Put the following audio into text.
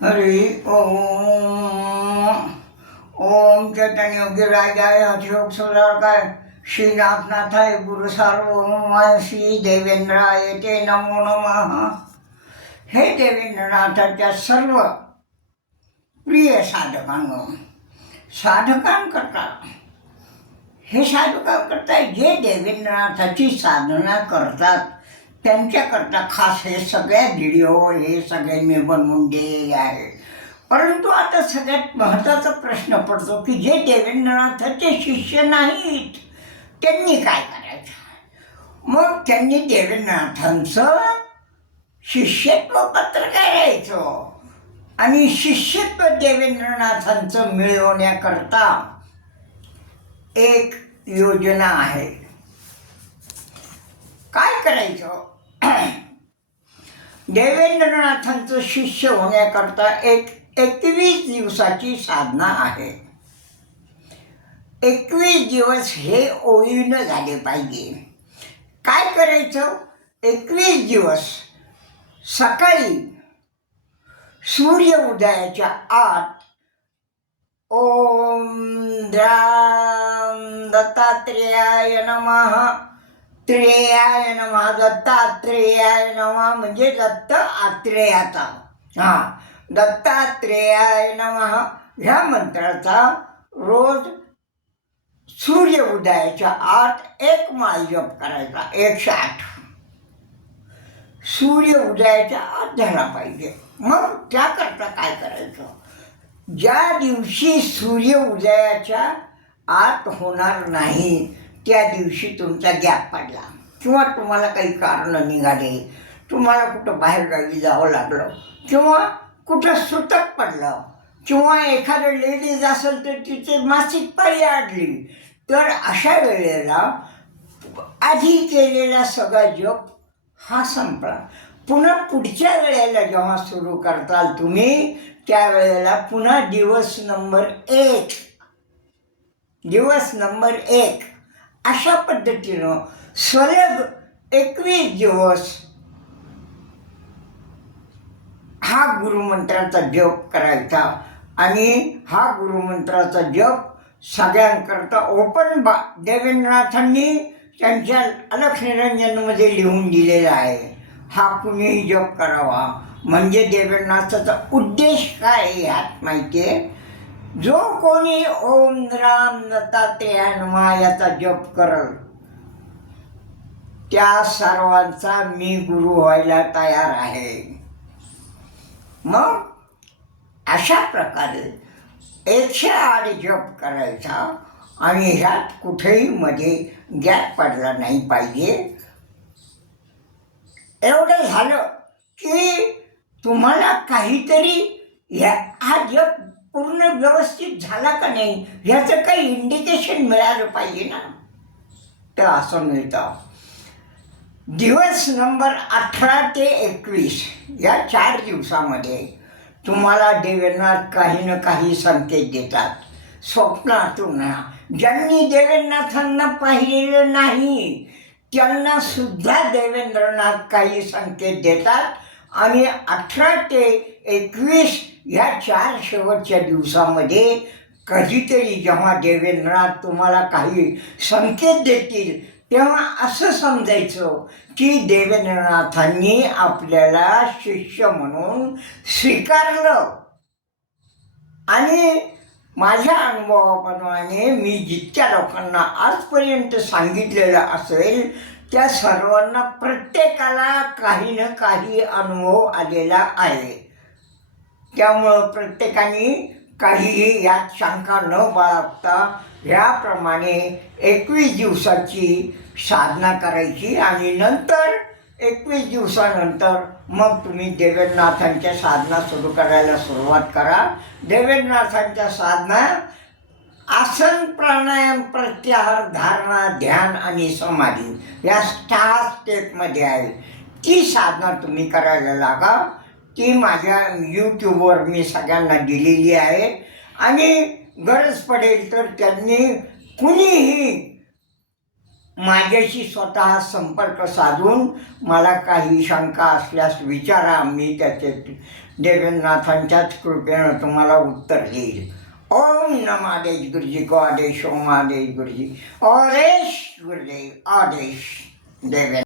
हरि ओम. ओम चैतन्य योगी राजाय अशोक सुधारकाय श्रीनाथनाथाय गुरु सार्वभौमाय श्री देवेंद्राय ते नमो नमः. हे देवेंद्रनाथाच्या सर्व प्रिय साधकांनो, साधकांकरता हे साधकांकरता जे देवेंद्रनाथाची साधना करतात त्यांच्याकरता खास हे सगळे व्हिडिओ हे सगळे मी बनवून दिलेले आहे. परंतु आता सगळ्यात महत्त्वाचा प्रश्न पडतो की जे देवेंद्रनाथाचे शिष्य नाहीत त्यांनी काय करायचं. मग त्यांनी देवेंद्रनाथांचं शिष्यत्व पत्र करायचं आणि शिष्यत्व देवेंद्रनाथांचं मिळवण्याकरता एक योजना आहे. काय करायचं. देवेंद्रनाथांचं शिष्य होण्याकरता एक 21 दिवसाची साधना आहे. 21 दिवस हे ओळीनं झाले पाहिजे. काय करायचं. 21 दिवस सकाळी सूर्य उदयाच्या आत ओम द्राम दत्तात्रेयाय नमः, त्रेयाय नमः, दत्तात्रेयाय नमः म्हणजे दत्त आत्रेयाचा, दत्तात्रेयाय नमः ह्या मंत्राचा रोज सूर्य उदयाच्या आत एक माळ जप करायचा. 108 सूर्य उदयाच्या आत झाला पाहिजे. मग त्याकरता काय करायचं. ज्या दिवशी सूर्य उदयाच्या आत होणार नाही त्या दिवशी तुमचा गॅप पडला किंवा तुम्हाला काही कारणं निघाले, तुम्हाला कुठं बाहेरगावी जावं लागलं किंवा कुठं सुतक पडलं किंवा एखादं लेडीज असेल तर तिचे मासिक पाळी अडली, तर अशा वेळेला आधी केलेला सगळा जप हा संपला. पुन्हा पुढच्या वेळेला जेव्हा सुरू करताल तुम्ही त्यावेळेला पुन्हा दिवस नंबर एक अशा पद्धतीनं सलग 21 दिवस हा गुरुमंत्राचा जप करायचा. आणि हा गुरुमंत्राचा जप सगळ्यांकरता ओपन देवेंद्रनाथांनी त्यांच्या अलख निरंजनमध्ये लिहून दिलेला आहे. हा कुणीही जप करावा. म्हणजे देवेंद्रनाथाचा उद्देश काय आहे ह्यात माहिती आहे. जो कोणी ओम राम दत्तात्रेयाय नमः याचा जप करल त्या सर्वांचा मी गुरु व्हायला तयार आहे. मग अशा प्रकारे 108 जप करायचा आणि ह्यात कुठेही मध्ये गॅप पडला नाही पाहिजे. एवढं झालं की तुम्हाला काहीतरी हा जप पूर्ण व्यवस्थित झाला का नाही ह्याचं काही इंडिकेशन मिळालं पाहिजे ना. तर असं मिळतं. दिवस नंबर 18 ते 21 या 4 दिवसामध्ये तुम्हाला देवेंद्रनाथ काही ना काही संकेत देतात. स्वप्नातून ज्यांनी देवेंद्रनाथांना पाहिलेलं नाही त्यांना सुद्धा देवेंद्रनाथ काही संकेत देतात. आणि 18 ते 21 या 4 शेवटच्या दिवसामध्ये कधीतरी जेव्हा देवेंद्रनाथ तुम्हाला काही संकेत देतील तेव्हा असं समजायचं की देवेंद्रनाथांनी आपल्याला शिष्य म्हणून स्वीकारलं. आणि माझ्या अनुभवाप्रमाणे मी जितक्या लोकांना आजपर्यंत सांगितलेलं असेल त्या सर्वांना प्रत्येकाला काही ना काही अनुभव आलेला आहे. त्यामुळं प्रत्येकाने काहीही यात शंका न बाळगता ह्याप्रमाणे 21 दिवसाची साधना करायची. आणि नंतर 21 दिवसानंतर मग तुम्ही देवेंद्रनाथांच्या साधना सुरू करायला सुरुवात करा. देवेंद्रनाथांच्या साधना आसन प्राणायाम प्रत्याहार धारणा ध्यान आणि समाधी या 6 स्टेपमध्ये आहे. ती साधना तुम्ही करायला लागा. ती माझ्या यूट्यूबवर मी सगळ्यांना दिलेली आहे. आणि गरज पडेल तर त्यांनी कुणीही माझ्याशी स्वतः संपर्क साधून मला काही शंका असल्यास विचारा. मी त्याचे देवेंद्रनाथांच्याच कृपेनं तुम्हाला उत्तर देईल. ओम नम आदेश गुरुजी को आदेश. ओम आदेश गुरुजी. आदेश गुरुदेव आदेश. देवेंद्र.